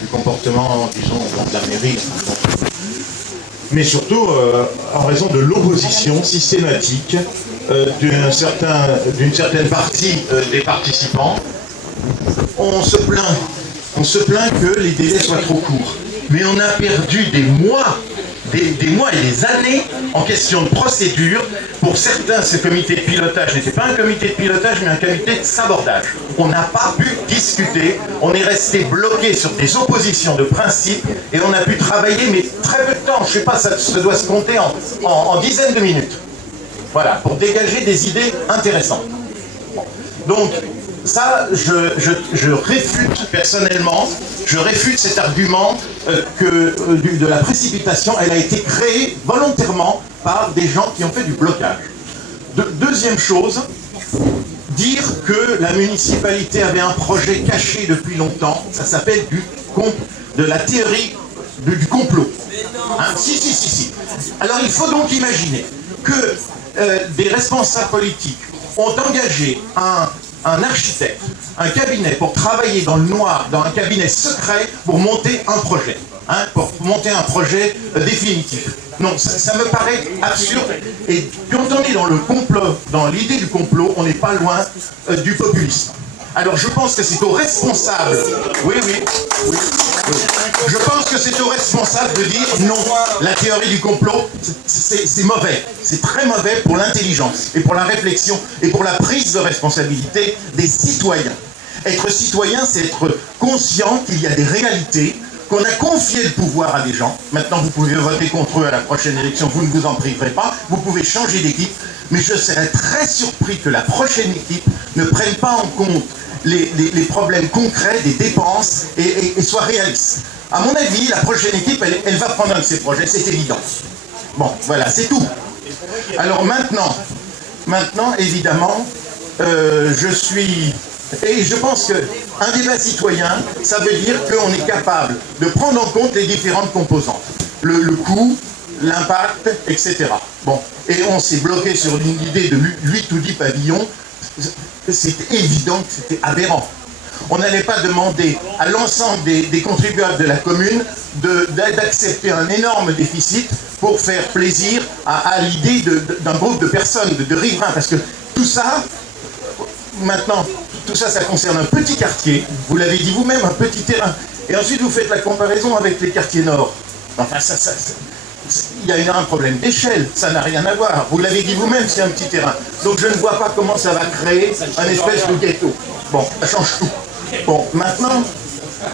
du comportement, disons, de la mairie, mais surtout en raison de l'opposition systématique d'une certaine partie des participants. On se plaint que les délais soient trop courts, mais on a perdu des mois et des années en question de procédure. Pour certains, ce comité de pilotage n'était pas un comité de pilotage, mais un comité de sabordage. On n'a pas pu discuter, on est resté bloqué sur des oppositions de principe, et on a pu travailler, mais très peu de temps, je ne sais pas, ça doit se compter en dizaines de minutes. Voilà, pour dégager des idées intéressantes. Donc, ça, je réfute personnellement, je réfute cet argument de la précipitation. Elle a été créée volontairement par des gens qui ont fait du blocage. Deuxième chose, dire que la municipalité avait un projet caché depuis longtemps, ça s'appelle de la théorie du complot. Hein, si. Alors il faut donc imaginer que des responsables politiques ont engagé un architecte, un cabinet pour travailler dans le noir, dans un cabinet secret pour monter un projet, pour monter un projet définitif. Non, ça me paraît absurde. Et quand on est dans le complot, dans l'idée du complot, on n'est pas loin du populisme. Alors je pense que c'est aux responsables, oui. Je pense que c'est aux responsables de dire non, la théorie du complot, c'est mauvais. C'est très mauvais pour l'intelligence et pour la réflexion et pour la prise de responsabilité des citoyens. Être citoyen, c'est être conscient qu'il y a des réalités, qu'on a confié le pouvoir à des gens. Maintenant, vous pouvez voter contre eux à la prochaine élection, vous ne vous en priverez pas, vous pouvez changer d'équipe, mais je serais très surpris que la prochaine équipe ne prenne pas en compte les problèmes concrets des dépenses et soit réaliste. À mon avis, la prochaine équipe, elle va prendre un de ces projets, c'est évident. Bon, voilà, c'est tout. Alors maintenant évidemment, et je pense qu'un débat citoyen, ça veut dire qu'on est capable de prendre en compte les différentes composantes. Le coût, l'impact, etc. Bon, et on s'est bloqué sur une idée de 8 ou 10 pavillons. C'est évident que c'était aberrant. On n'allait pas demander à l'ensemble des contribuables de la commune d'accepter un énorme déficit pour faire plaisir à l'idée d'un groupe de personnes, de riverains, parce que tout ça, maintenant, tout ça, ça concerne un petit quartier, vous l'avez dit vous-même, un petit terrain. Et ensuite, vous faites la comparaison avec les quartiers nord. Enfin, il y a un problème d'échelle, ça n'a rien à voir. Vous l'avez dit vous-même, c'est un petit terrain. Donc je ne vois pas comment ça va créer un espèce de ghetto. Bon, ça change tout. Bon, maintenant,